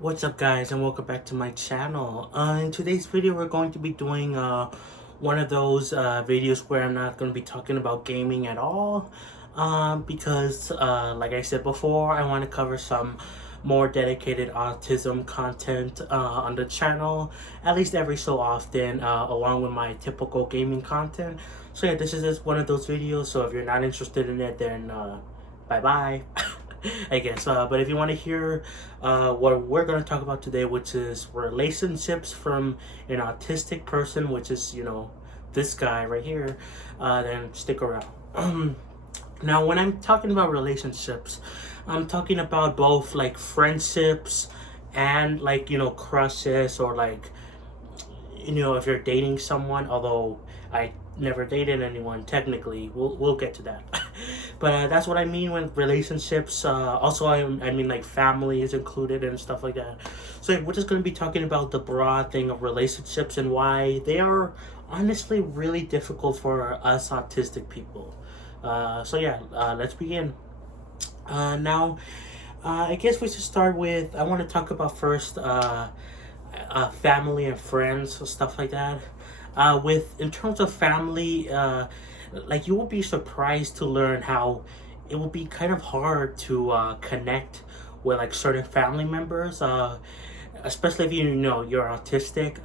What's up guys, and welcome back to my channel. In today's video we're going to be doing one of those videos where I'm not going to be talking about gaming at all, because like I said before, I want to cover some more dedicated autism content on the channel, at least every so often, along with my typical gaming content. So yeah, this is just one of those videos, so if you're not interested in it, then bye bye. I guess. But if you want to hear what we're going to talk about today, which is relationships from an autistic person, which is, this guy right here, then stick around. Now, when I'm talking about relationships, I'm talking about both like friendships and like, crushes, or like, if you're dating someone, although I never dated anyone technically. We'll get to that. But that's what I mean with relationships. Also, I mean like family is included and stuff like that. So we're just going to be talking about the broad thing of relationships and why they are honestly really difficult for us autistic people. So yeah, let's begin. Now, I guess we should start with, I want to talk about first family and friends, stuff like that. In terms of family, like you will be surprised to learn how it will be kind of hard to connect with like certain family members, especially if you're autistic.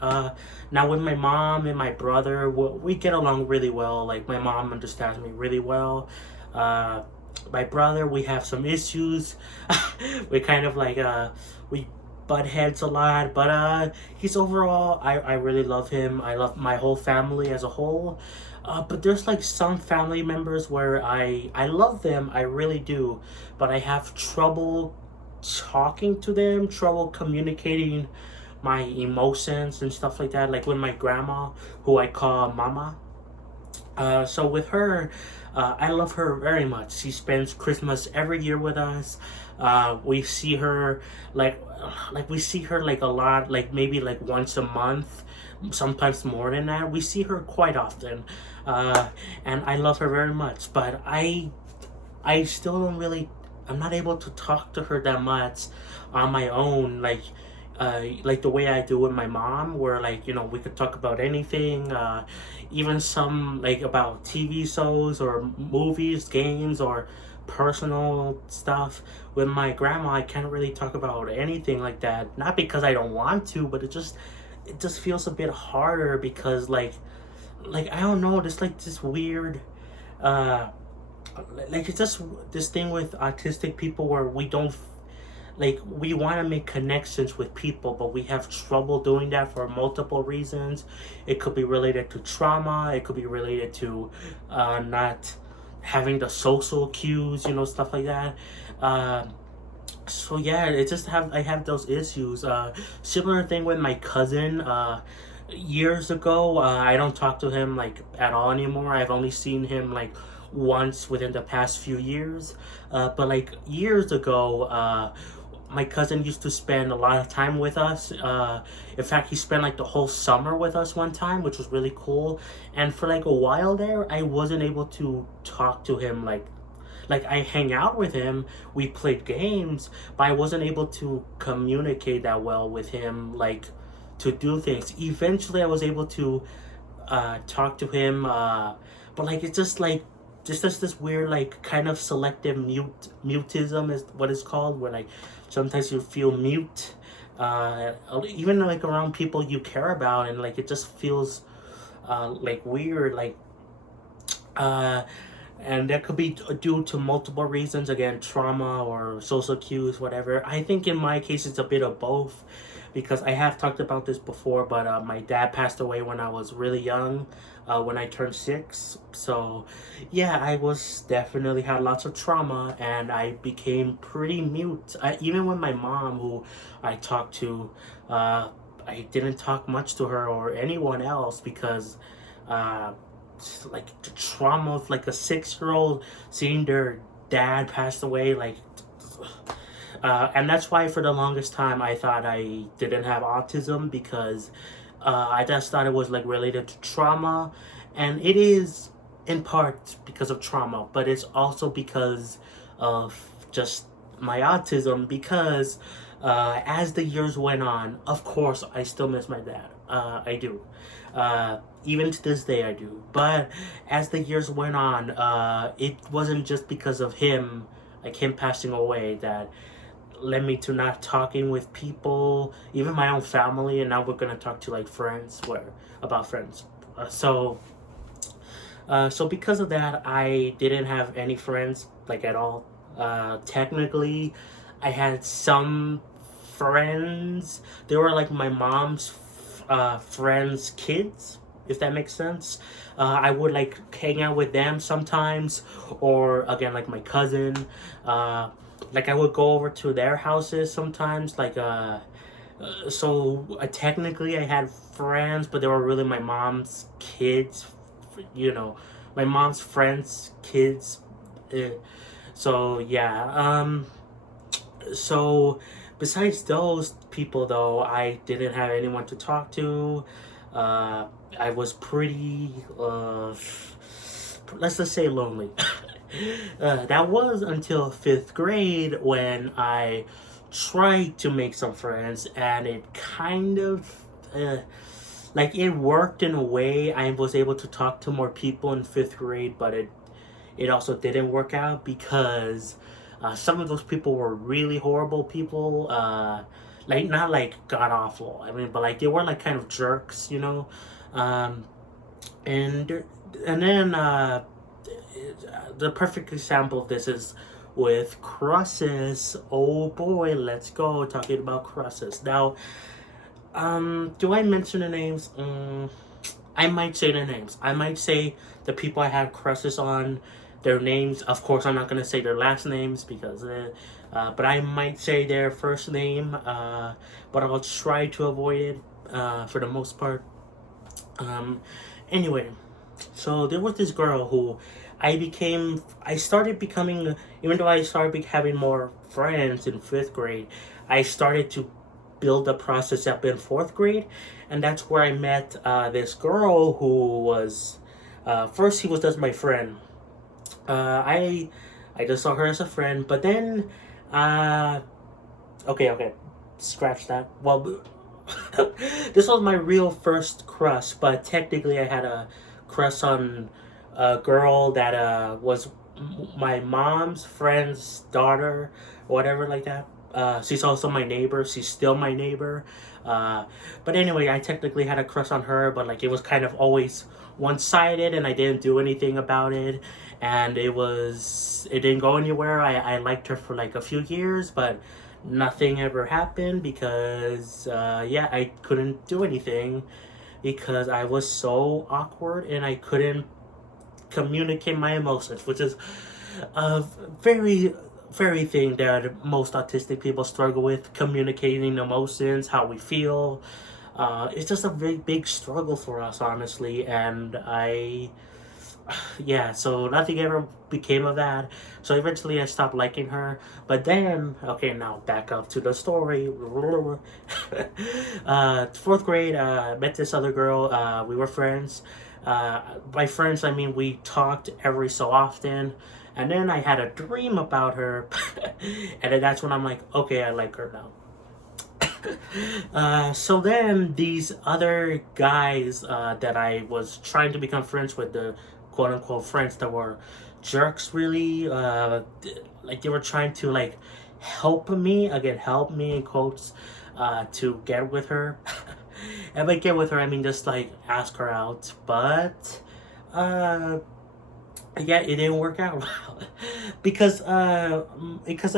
Now with my mom and my brother, we get along really well. Like my mom understands me really well. My brother, we have some issues. We kind of like we butt heads a lot, but he's overall, I really love him. I love my whole family as a whole. But there's like some family members where I love them, I really do, but I have trouble talking to them, trouble communicating my emotions and stuff like that. Like with my grandma, who I call Mama. So with her, I love her very much. She spends Christmas every year with us. We see her like we see her like a lot, like maybe like once a month, sometimes more than that. We see her quite often, and I love her very much. But I still don't really. I'm not able to talk to her that much on my own, like the way I do with my mom, where like we could talk about anything, even some like about TV shows or movies, games, or personal stuff. With my grandma, I can't really talk about anything like that. Not because I don't want to, but it just feels a bit harder because like I don't know, there's like this weird uh like it's just this thing with autistic people where we don't like we want to make connections with people, but we have trouble doing that for multiple reasons. It could be related to trauma, it could be related to not having the social cues, stuff like that. So yeah, I have those issues. Similar thing with my cousin. Years ago, I don't talk to him like at all anymore. I've only seen him like once within the past few years. But like years ago, my cousin used to spend a lot of time with us. In fact, he spent like the whole summer with us one time, which was really cool. And for like a while there, I wasn't able to talk to him like I hang out with him, we played games, but I wasn't able to communicate that well with him, like to do things. Eventually, I was able to talk to him, but like it's just this weird like kind of selective mutism is what it's called, where like sometimes you feel mute, even like around people you care about, and like it just feels like weird, like uh and that could be due to multiple reasons, again, trauma or social cues, whatever. I think in my case it's a bit of both, because I have talked about this before, but my dad passed away when I was really young, when I turned 6. So yeah, I was definitely had lots of trauma, and I became pretty mute. Even with my mom, who I talked to, I didn't talk much to her or anyone else because like the trauma of like a 6-year-old seeing their dad passed away, like and that's why for the longest time I thought I didn't have autism, because I just thought it was like related to trauma, and it is in part because of trauma, but it's also because of just my autism, because As the years went on, of course, I still miss my dad. I do. Even to this day, I do. But as the years went on, it wasn't just because of him, like him passing away, that led me to not talking with people, even my own family. And now we're gonna talk to like friends, about friends. So because of that, I didn't have any friends like at all. Technically, I had some friends. They were like my mom's friends' kids, if that makes sense. I would like hang out with them sometimes, or again like my cousin. Like I would go over to their houses sometimes. Technically I had friends, but they were really my mom's kids. You know, my mom's friends' kids. Uh, so yeah. So besides those people though, I didn't have anyone to talk to. I was pretty let's just say lonely. That was until fifth grade when I tried to make some friends, and it kind of like it worked in a way. I was able to talk to more people in fifth grade, but it also didn't work out because some of those people were really horrible people. Like not like god awful. I mean, but like they were like kind of jerks, you know. Um, and and then the perfect example of this is with crushes. Oh boy, let's go talking about crushes now. Do I mention the names? I might say the names. I might say the people I had crushes on, their names. Of course, I'm not gonna say their last names because, but I might say their first name. But I'll try to avoid it for the most part. Um, anyway, so there was this girl who I started becoming, even though I started having more friends in fifth grade, I started to build the process up in fourth grade. And that's where I met this girl who was, first he was just my friend. I just saw her as a friend, but then, uh, okay, scratch that. Well, this was my real first crush, but technically I had a crush on a girl that was my mom's friend's daughter, or whatever like that. She's also my neighbor. She's still my neighbor. Uh, but anyway, I technically had a crush on her, but like it was kind of always one-sided, and I didn't do anything about it. And it didn't go anywhere. I liked her for like a few years, but nothing ever happened because yeah, I couldn't do anything because I was so awkward and I couldn't communicate my emotions, which is a very thing that most autistic people struggle with, communicating emotions, how we feel. It's just a very big struggle for us, honestly, and yeah, so nothing ever became of that. So eventually I stopped liking her. But then, okay, now back up to the story. Fourth grade, met this other girl. We were friends. By friends, I mean we talked every so often. And then I had a dream about her. And then that's when I'm like, okay, I like her now. So then these other guys that I was trying to become friends with, the quote unquote friends that were jerks, really, like they were trying to like help me, again, help me in quotes, to get with her. And by get with her, I mean just like ask her out. But yeah, it didn't work out well because I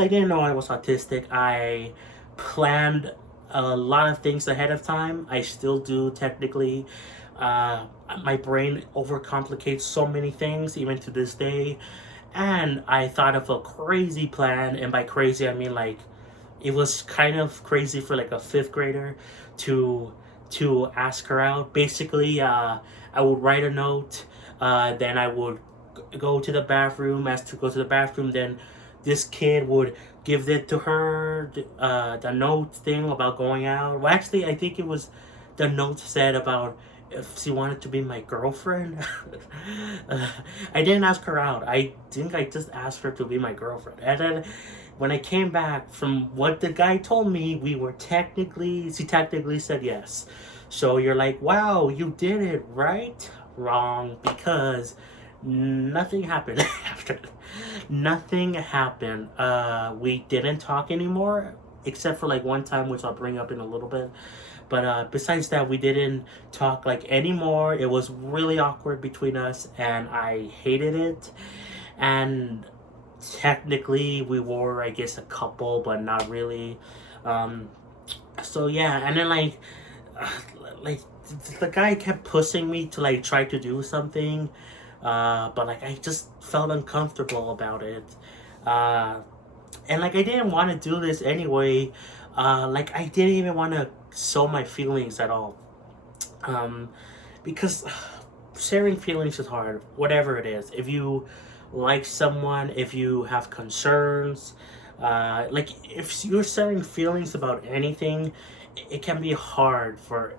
didn't know I was autistic. I planned a lot of things ahead of time. I still do technically. My brain overcomplicates so many things even to this day, and I thought of a crazy plan. And by crazy, I mean like it was kind of crazy for like a fifth grader to ask her out. Basically, I would write a note, then I would go to the bathroom, ask to go to the bathroom, then this kid would give it to her, the note thing about going out. Well, actually, I think it was the note said about if she wanted to be my girlfriend. I didn't ask her out. I think I just asked her to be my girlfriend. And then when I came back, from what the guy told me, she technically said yes. So you're like, wow, you did it, right? Wrong, because nothing happened after. Nothing happened. We didn't talk anymore, except for like one time, which I'll bring up in a little bit. But besides that, we didn't talk like anymore. It was really awkward between us, and I hated it. And technically, we were, I guess, a couple, but not really. Um, so yeah, and then uh, like the guy kept pushing me to like try to do something, but like I just felt uncomfortable about it. Uh, and like I didn't want to do this anyway. Like I didn't even want to show my feelings at all. Um, because sharing feelings is hard, whatever it is. If you like someone, if you have concerns, like if you're sharing feelings about anything, it can be hard for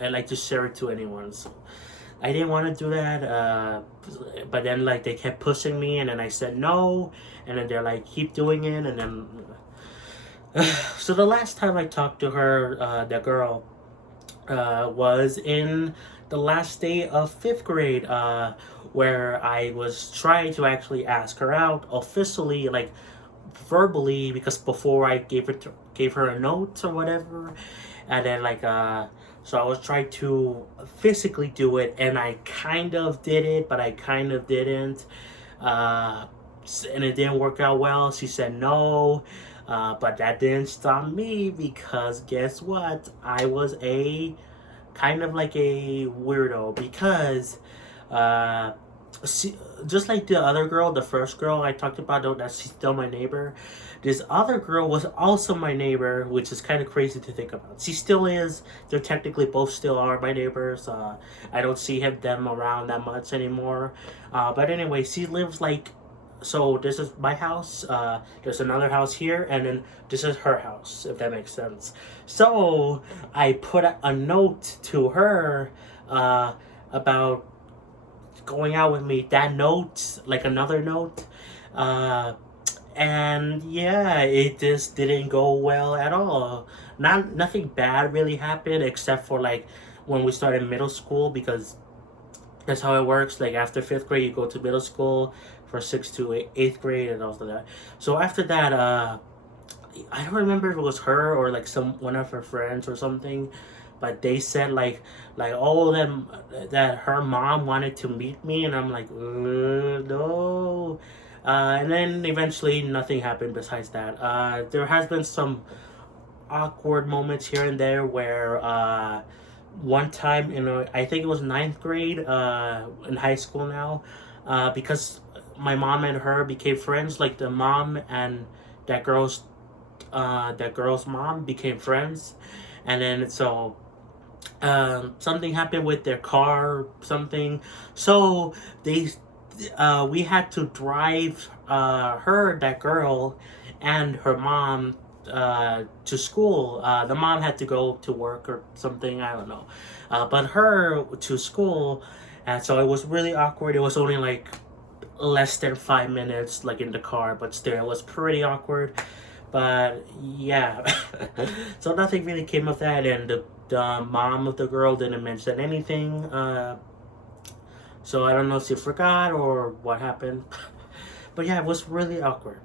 I like to share it to anyone. So I didn't want to do that, but then like they kept pushing me, and then I said no, and then they're like keep doing it, and then so the last time I talked to her, the girl, was in the last day of fifth grade, where I was trying to actually ask her out officially, like verbally, because before I gave her a note or whatever, and then so I was trying to physically do it, and I kind of did it, but I kind of didn't, uh, and it didn't work out well. She said no. But that didn't stop me, because guess what? I was a kind of like a weirdo, because uh, she, just like the other girl, the first girl I talked about, though, that she's still my neighbor. This other girl was also my neighbor, which is kind of crazy to think about. She still is. They're technically both still are my neighbors. I don't see them around that much anymore. But anyway, she lives like, so this is my house, there's another house here, and then this is her house, if that makes sense. So I put a note to her, about going out with me. That note, like another note, uh, and yeah, it just didn't go well at all. Nothing bad really happened, except for like when we started middle school, because that's how it works. Like after fifth grade, you go to middle school for sixth to eighth grade and all of that. So after that, I don't remember if it was her or like one of her friends or something, but they said like all of them that her mom wanted to meet me, and I'm like, no. And then eventually nothing happened besides that. There has been some awkward moments here and there where one time I think it was ninth grade, in high school now, because my mom and her became friends. Like the mom and that girl's mom became friends, and then so something happened with their car, something. So we had to drive that girl and her mom to school. The mom had to go to work or something, I don't know. But her to school, and so it was really awkward. It was only like less than 5 minutes, like in the car, but still, it was pretty awkward. But yeah, so nothing really came of that, and the mom of the girl didn't mention anything. So I don't know if she forgot or what happened, but yeah, it was really awkward.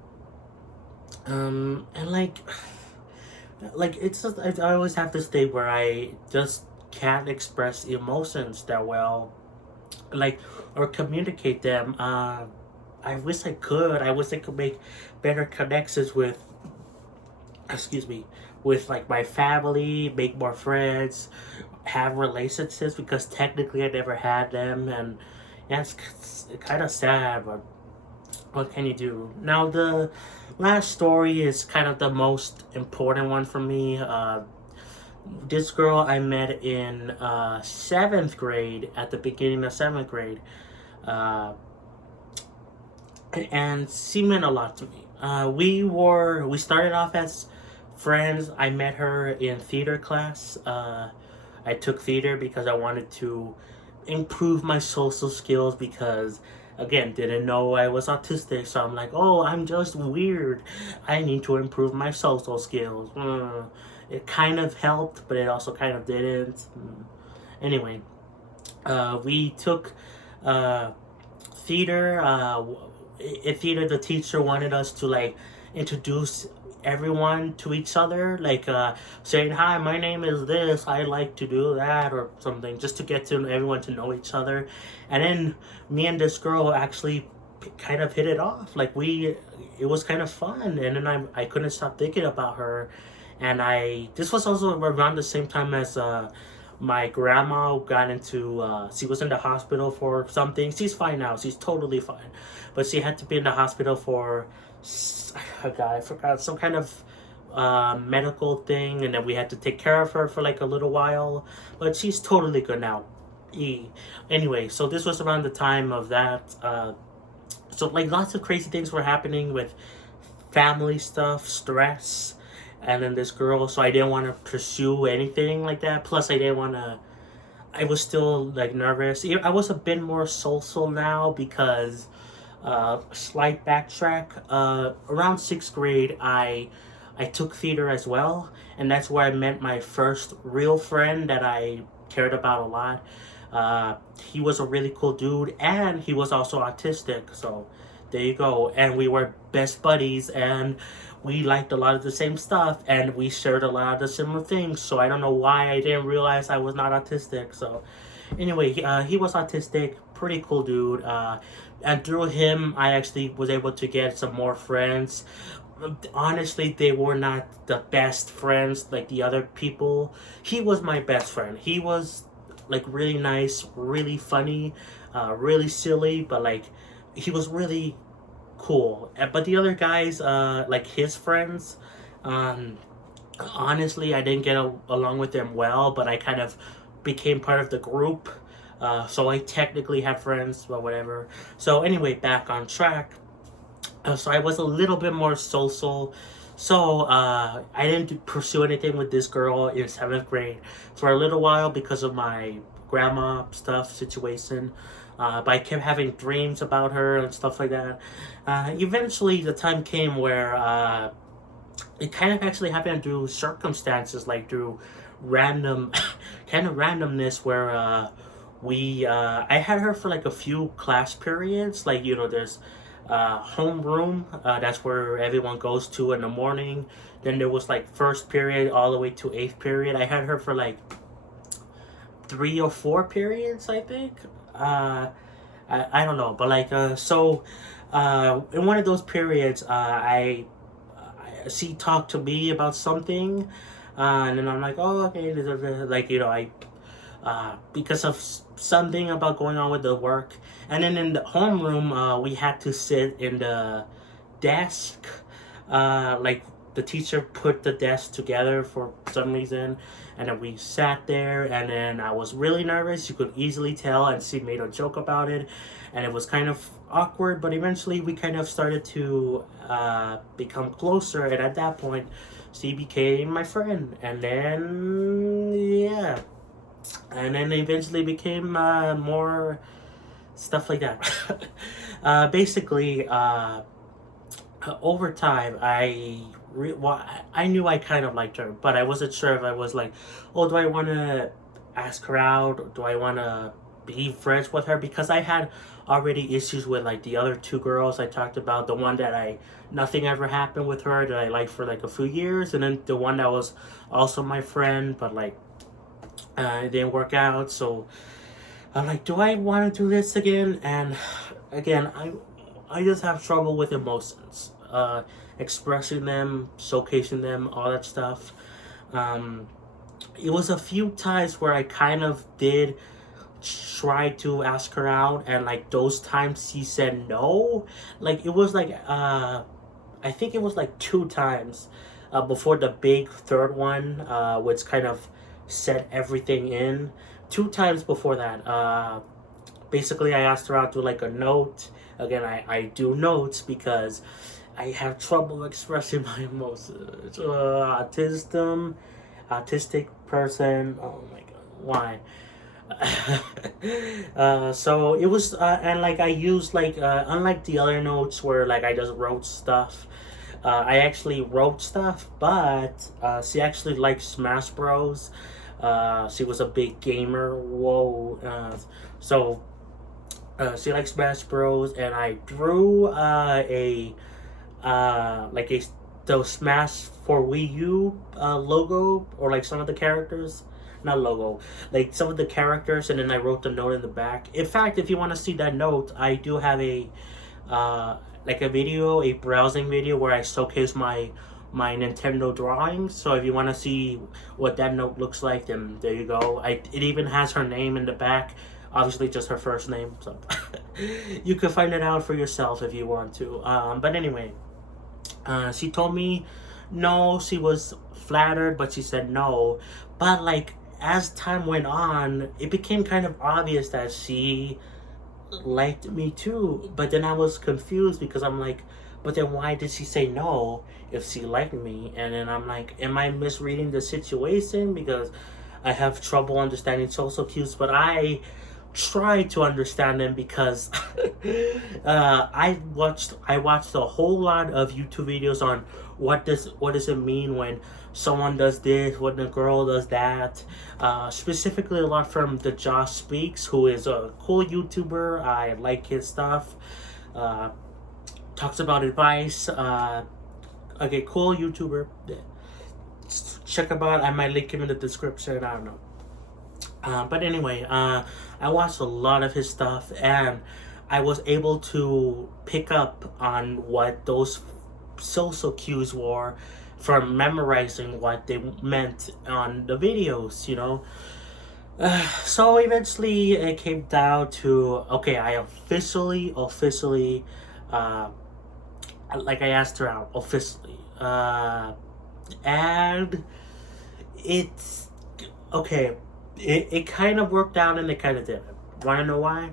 And like it's just I always have this day where I just can't express emotions that well, like, or communicate them. I wish I could. I wish I could make better connections with, excuse me, with like my family, make more friends, have relationships, because technically I never had them, and yeah, it's kind of sad, but what can you do? Now the last story is kind of the most important one for me. This girl I met in seventh grade, at the beginning of seventh grade, uh, and she meant a lot to me. We started off as friends. I met her in theater class. I took theater because I wanted to improve my social skills because again didn't know I was autistic, so I'm like, oh, I'm just weird, I need to improve my social skills. It kind of helped, but it also kind of didn't. Anyway, we took uh, theater. In theater, the teacher wanted us to like introduce everyone to each other, like saying, "Hi, my name is this. I like to do that," or something, just to get to everyone to know each other. And then me and this girl actually kind of hit it off. Like it was kind of fun. And then I couldn't stop thinking about her. And this was also around the same time as my grandma got into she was in the hospital for something. She's fine now, she's totally fine, but she had to be in the hospital for I forgot, some kind of medical thing, and then we had to take care of her for like a little while, but she's totally good now. Anyway, so this was around the time of that, so like lots of crazy things were happening with family stuff, stress, and then this girl. So I didn't want to pursue anything like that. Plus, I didn't want to. I was still like nervous. I was a bit more social now because, slight backtrack. Around sixth grade, I took theater as well, and that's where I met my first real friend that I cared about a lot. He was a really cool dude, and he was also autistic. So there you go. And we were best buddies, and we liked a lot of the same stuff, and we shared a lot of the similar things. So I don't know why I didn't realize I was not autistic. So anyway, he was autistic, pretty cool dude. And through him, I actually was able to get some more friends. Honestly, they were not the best friends like the other people. He was my best friend. He was like really nice, really funny, really silly, but like he was really cool. But the other guys, like his friends, um, honestly, I didn't get along with them well, but I kind of became part of the group. So I technically had friends, but whatever. So anyway, back on track. So I was a little bit more social. So I didn't pursue anything with this girl in seventh grade for a little while because of my grandma stuff situation. But I kept having dreams about her and stuff like that. Eventually, the time came where it kind of actually happened through circumstances, like through random, kind of randomness, where I had her for like a few class periods. Like, there's homeroom, that's where everyone goes to in the morning. Then there was like first period all the way to eighth period. I had her for like 3 or 4 periods, I think. I don't know, but like so in one of those periods, she talked to me about something, and then I'm like, oh, okay, like, I because of something about going on with the work. And then in the homeroom, we had to sit in the desk. Like the teacher put the desk together for some reason, and then we sat there. And then I was really nervous. You could easily tell, and she made a joke about it, and it was kind of awkward. But eventually, we kind of started to become closer, and at that point, she became my friend. And then yeah. And then eventually became more stuff like that. Basically, over time, I knew I kind of liked her, but I wasn't sure if I was like, oh, do I want to ask her out? Do I want to be friends with her? Because I had already issues with like the other two girls I talked about. The one that nothing ever happened with her, that I liked for like a few years, and then the one that was also my friend, but like it didn't work out. So I'm like, do I want to do this again? And again, I just have trouble with emotions, expressing them, showcasing them, all that stuff. It was a few times where I kind of did try to ask her out, and like those times she said no. Like it was like I think it was like 2 times before the big third one, which kind of set everything in. 2 times before that, basically I asked her out to like a note. Again, I do notes because I have trouble expressing my emotions. Autistic person. Oh my god. why. So it was, and like I used like, unlike the other notes where like I just wrote stuff, I actually wrote stuff, but she actually likes Smash Bros. She was a big gamer. Whoa. So she likes Smash Bros. And I drew a like a the Smash for Wii U logo, or like some of the characters, not logo, like some of the characters, and then I wrote the note in the back. In fact, if you want to see that note, I do have a uh, like a video, a browsing video where I showcase my Nintendo drawings. So if you want to see what that note looks like, then there you go. It even has her name in the back. Obviously, just her first name. So you can find it out for yourself if you want to. But anyway, she told me no. She was flattered, but she said no. But like as time went on, it became kind of obvious that she liked me too. But then I was confused because I'm like, but then why did she say no if she liked me? And then I'm like, am I misreading the situation? Because I have trouble understanding social cues, but I try to understand them because I watched a whole lot of YouTube videos on what does it mean when someone does this, when the girl does that. Specifically, a lot from the Josh Speaks, who is a cool YouTuber. I like his stuff. Uh, Talks about advice. Okay, cool YouTuber. Check him out. I might link him in the description. I don't know. But anyway, I watched a lot of his stuff, and I was able to pick up on what those social cues were from memorizing what they meant on the videos, you know. So eventually it came down to, okay, I officially, uh, like I asked her out officially, and it's okay. It kind of worked out and it kind of didn't. Wanna know why?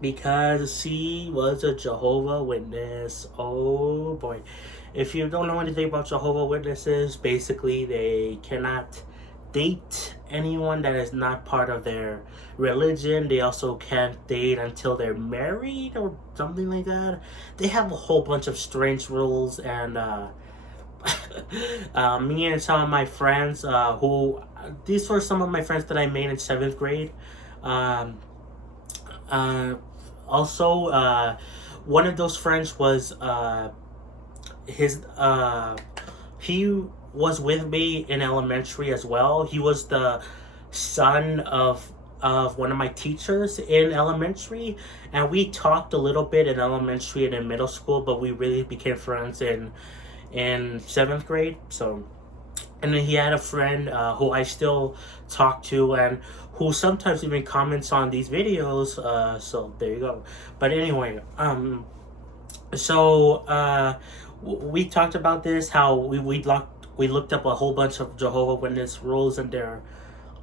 Because she was a Jehovah Witness. Oh boy. If you don't know anything about Jehovah Witnesses, basically they cannot date anyone that is not part of their religion. They also can't date until they're married or something like that. They have a whole bunch of strange rules, and me and some of my friends, who these were some of my friends that I made in seventh grade. Um, uh, Also, one of those friends was his. He was with me in elementary as well. He was the son of one of my teachers in elementary, and we talked a little bit in elementary and in middle school, but we really became friends in seventh grade. So, and then he had a friend who I still talk to, and who sometimes even comments on these videos. So there you go. But anyway, so we talked about this, how we looked up a whole bunch of Jehovah Witness rules, and they're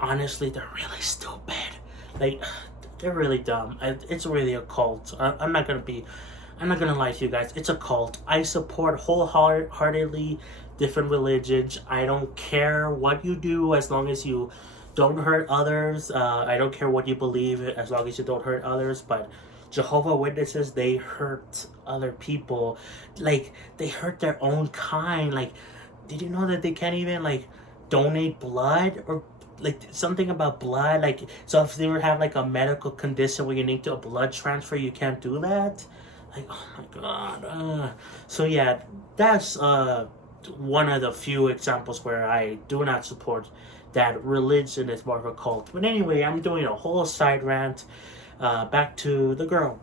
really stupid. Like, they're really dumb. It's really a cult. I'm not gonna lie to you guys. It's a cult. I support wholeheartedly different religions. I don't care what you do as long as you don't hurt others. I don't care what you believe as long as you don't hurt others. But Jehovah Witnesses, they hurt other people. Like, they hurt their own kind. Like, did you know that they can't even like donate blood, or like something about blood? Like, so if they ever have like a medical condition where you need to a blood transfer, you can't do that. Like, oh my god. So yeah, that's one of the few examples where I do not support that religion is more of a cult. But anyway, I'm doing a whole side rant. Back to the girl.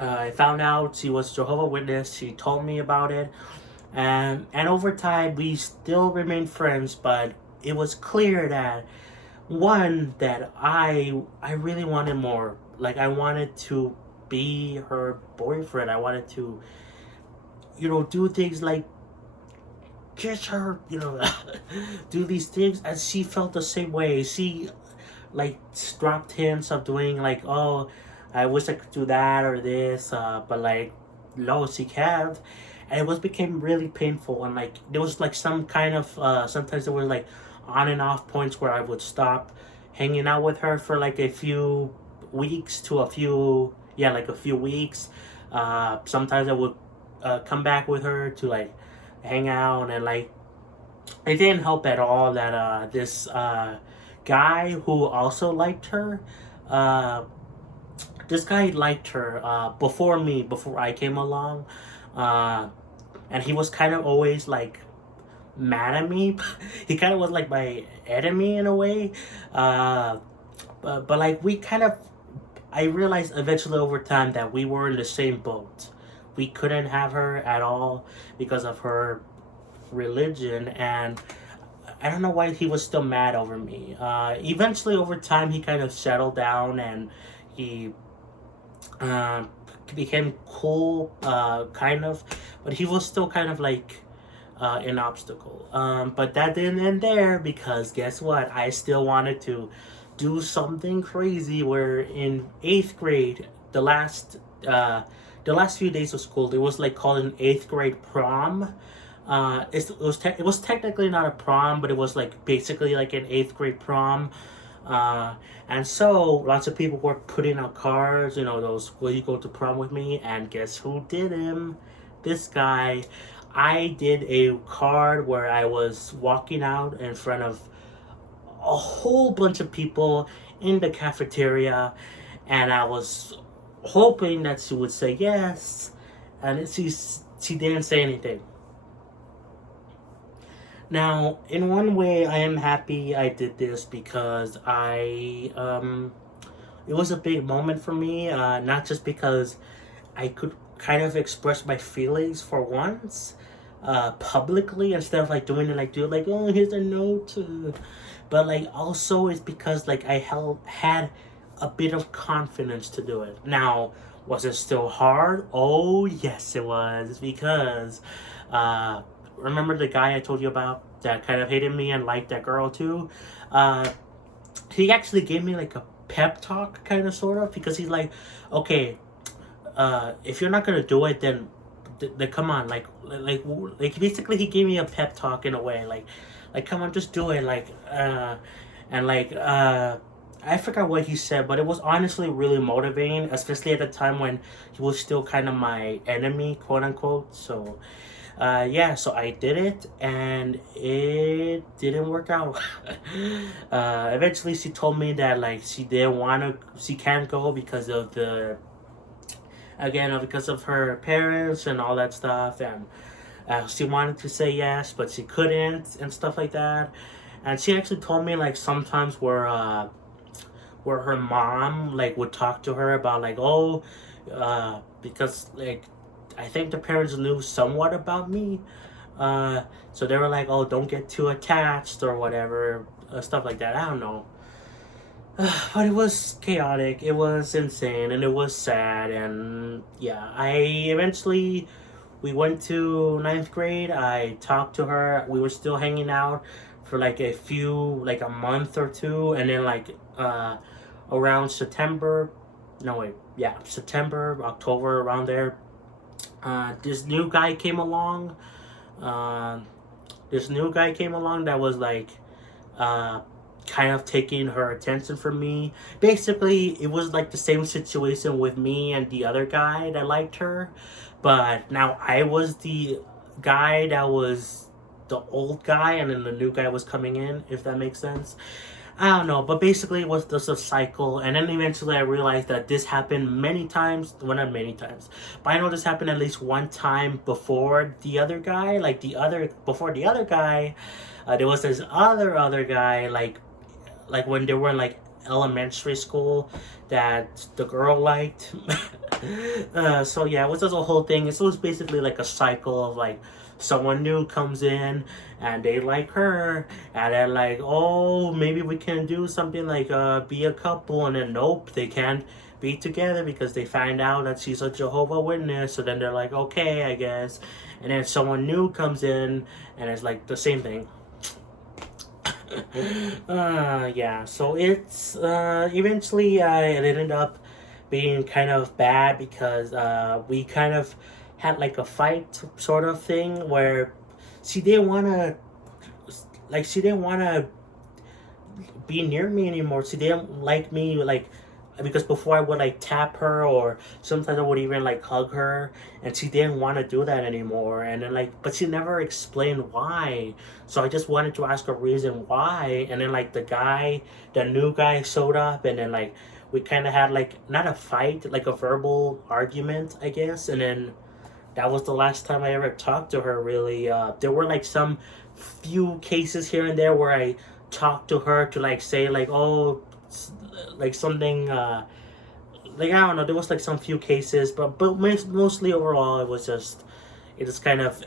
I found out she was Jehovah Witness. She told me about it, and over time we still remained friends. But it was clear that one, that I really wanted more. Like, I wanted to be her boyfriend. I wanted to, do things like kiss her, do these things, and she felt the same way. She like dropped hints of doing like, oh, I wish I could do that or this, but like, no, she can't. And it became really painful, and like there was like some kind of sometimes it was like, on and off points where I would stop hanging out with her for like a few weeks to a few weeks. Sometimes I would come back with her to like hang out, and like it didn't help at all that this guy who also liked her, uh, this guy liked her before I came along, uh, and he was kind of always like mad at me. He kind of was like my enemy in a way, uh, but like we kind of, I realized eventually over time that we were in the same boat. We couldn't have her at all because of her religion, and I don't know why he was still mad over me. Eventually, over time, he kind of settled down, and he uh, became cool, kind of, but he was still kind of like an obstacle. But that didn't end there, because guess what? I still wanted to do something crazy. Where in 8th grade, uh, the last few days of school, it was like called an 8th grade prom. It was technically not a prom, but it was like basically like an 8th grade prom. And so lots of people were putting out cards, those "will you go to prom with me?" And guess who did him? This guy. I did a card where I was walking out in front of a whole bunch of people in the cafeteria, and I was hoping that she would say yes, and she didn't say anything. Now, in one way, I am happy I did this, because it was a big moment for me. Not just because I could kind of express my feelings for once, publicly, instead of like doing it like, oh, here's a note, but like also it's because like had a bit of confidence to do it. Now, was it still hard? Oh yes, it was, because uh, remember the guy I told you about that kind of hated me and liked that girl too? Uh, he actually gave me like a pep talk, kind of, sort of, because he's like, okay, if you're not gonna do it, then come on, like basically he gave me a pep talk in a way, like come on, just do it, and I forgot what he said, but it was honestly really motivating, especially at the time when he was still kind of my enemy, quote unquote. So yeah, so I did it, and it didn't work out. Eventually she told me that like she can't go because of because of her parents and all that stuff, and she wanted to say yes, but she couldn't, and stuff like that. And she actually told me like sometimes where her mom like would talk to her about like, oh, because like I think the parents knew somewhat about me, so they were like, oh, don't get too attached or whatever, stuff like that. I don't know. But it was chaotic, it was insane, and it was sad. And yeah, we went to 9th grade. I talked to her. We were still hanging out for like like a month or two, and then like around September, no wait, yeah, September, October, around there, this new guy came along. Uh, that was like uh, kind of taking her attention from me. Basically, it was like the same situation with me and the other guy that liked her, but now I was the guy that was the old guy, and then the new guy was coming in, if that makes sense. I don't know, but basically it was just a cycle, and then eventually I realized that this happened many times. Well, not many times, but I know this happened at least one time before the other guy. Before the other guy, there was this other guy, like when they were in like elementary school, that the girl liked. So yeah, it was just a whole thing. So it was basically like a cycle of like someone new comes in and they like her, and then like, oh, maybe we can do something like be a couple, and then nope, they can't be together because they find out that she's a Jehovah Witness. So then they're like, okay, I guess. And then someone new comes in, and it's like the same thing. Yeah, so it's eventually it ended up being kind of bad, because we kind of had like a fight sort of thing, where she didn't want to like she didn't want to be near me anymore. She didn't like me, like, because before I would like tap her, or sometimes I would even like hug her, and she didn't want to do that anymore. And then like, but she never explained why. So I just wanted to ask a reason why. And then like the new guy showed up, and then like we kind of had like not a fight, like a verbal argument, I guess. And then that was the last time I ever talked to her, really. There were like some few cases here and there where I talked to her to like say like, oh, like something, like, I don't know, there was like some few cases, but mostly overall it just kind of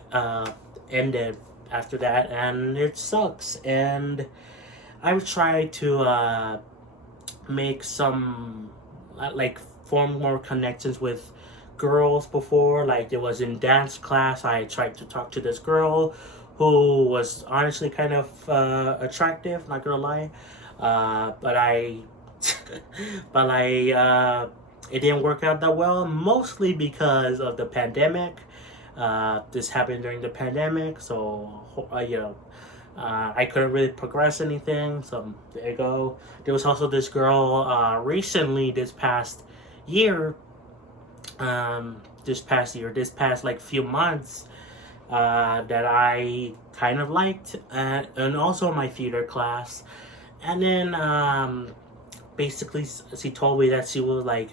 ended after that, and it sucks. And I would try to make some like form more connections with girls before. Like, it was in dance class, I tried to talk to this girl who was honestly kind of attractive, not gonna lie. But I but it didn't work out that well, mostly because of the pandemic. This happened during the pandemic, so I couldn't really progress anything. So there you go. There was also this girl recently, year, this past like few months, that I kind of liked, and also my theater class. And then basically she told me that she was like,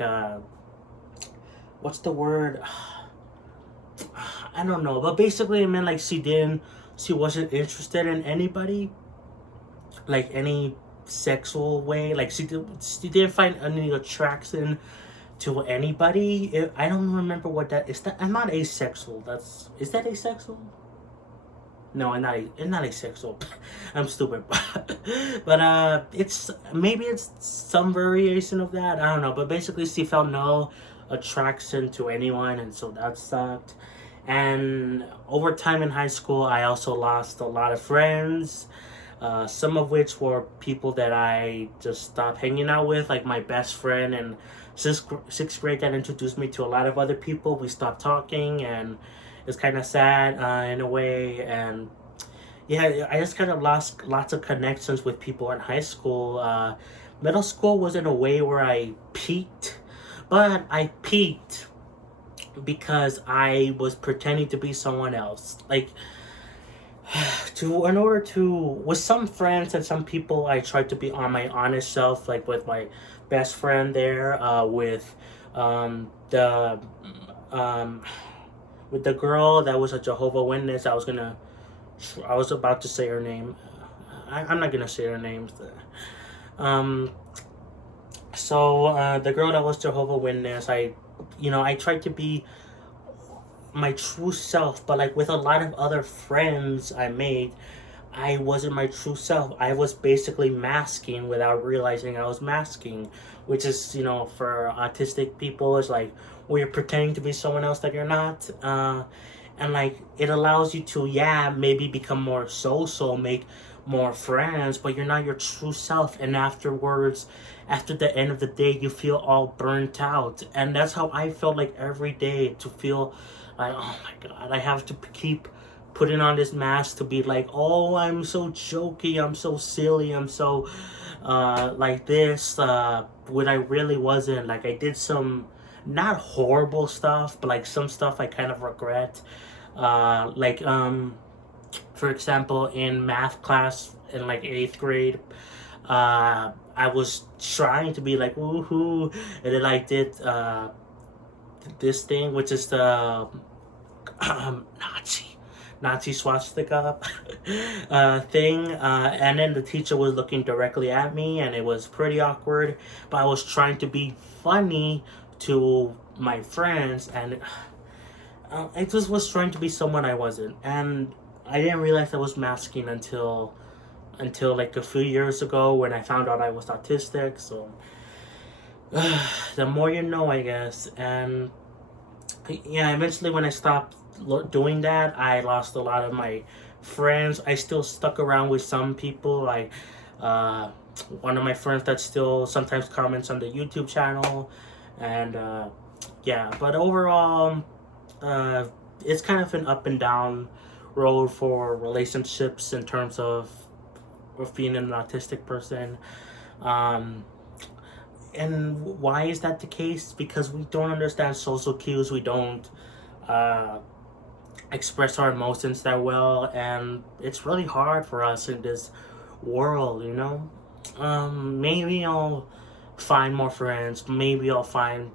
what's the word? I don't know, but basically it meant like she wasn't interested in anybody, like any sexual way. Like she didn't find any attraction to anybody. I don't remember what that is. That I'm not asexual. Is that asexual? No, I'm not asexual. I'm stupid. But it's some variation of that. I don't know. But basically, she felt no attraction to anyone, and so that sucked. And over time in high school, I also lost a lot of friends. Some of which were people that I just stopped hanging out with, like my best friend in sixth grade that introduced me to a lot of other people. We stopped talking, and it's kind of sad in a way. And yeah, I just kind of lost lots of connections with people in high school. Middle school was in a way where I peaked, but I peaked because I was pretending to be someone else. Like, in order to, with some friends and some people, I tried to be on my honest self, like with my best friend there, the um with the girl that was a Jehovah Witness. I was about to say her name. I'm not gonna say her name. um the girl that was Jehovah Witness, I tried to be my true self, but like with a lot of other friends I made, I wasn't my true self. I was basically masking without realizing I was masking, which is, for autistic people, is like where you're pretending to be someone else that you're not. And like it allows you to, yeah, maybe become more social, make more friends, but you're not your true self. And afterwards, after the end of the day, you feel all burnt out. And that's how I felt like every day, to feel like, oh my God, I have to keep putting on this mask to be like, oh, I'm so jokey, I'm so silly, I'm so like this, when I really wasn't. Like, I did some not horrible stuff, but like some stuff I kind of regret. For example, in math class in like 8th grade, I was trying to be like woohoo, and then I did this thing, which is the Nazi swastika thing, and then the teacher was looking directly at me, and it was pretty awkward. But I was trying to be funny to my friends, and I just was trying to be someone I wasn't, and I didn't realize I was masking until like a few years ago, when I found out I was autistic. So the more you know, I guess. And yeah, eventually when I stopped doing that, I lost a lot of my friends. I still stuck around with some people, like one of my friends that still sometimes comments on the YouTube channel. And yeah, but overall, it's kind of an up and down road for relationships, in terms of of being an autistic person. Um, and why is that the case? Because we don't understand social cues. We don't uh, express our emotions that well, and it's really hard for us in this world, you know. Maybe I'll find more friends. Maybe I'll find,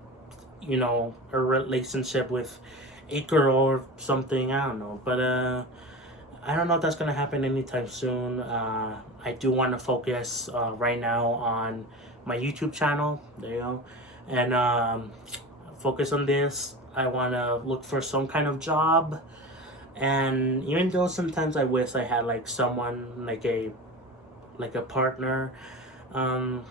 you know, a relationship with a girl or something. I don't know, but I don't know if that's gonna happen anytime soon. I do want to focus right now on my YouTube channel. There you go, and focus on this. I want to look for some kind of job, and even though sometimes I wish I had like someone like a partner, um,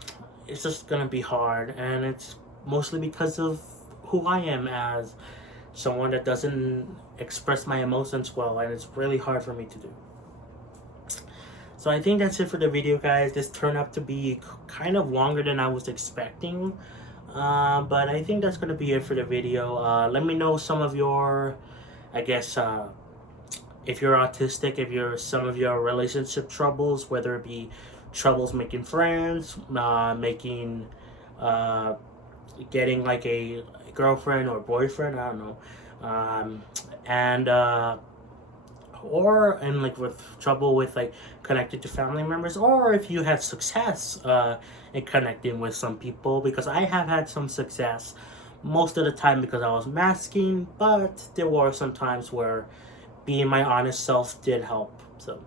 it's just gonna be hard, and it's mostly because of who I am as someone that doesn't express my emotions well, and it's really hard for me to do. So I think that's it for the video, guys. This turned out to be kind of longer than I was expecting, but I think that's gonna be it for the video. Let me know some of your, I guess, if you're autistic, if you're some of your relationship troubles, whether it be troubles making friends, making getting like a girlfriend or boyfriend, I don't know, and or and like with trouble with like connected to family members, or if you had success in connecting with some people, because I have had some success most of the time because I was masking, but there were some times where being my honest self did help. So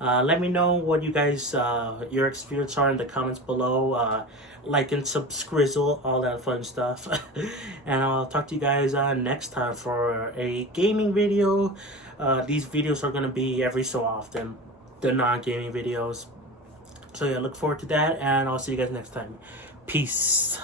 let me know what you guys your experience are in the comments below. Like and subscrizzle, all that fun stuff. And I'll talk to you guys next time for a gaming video. These videos are gonna be every so often, the non-gaming videos. So yeah, look forward to that, and I'll see you guys next time. Peace.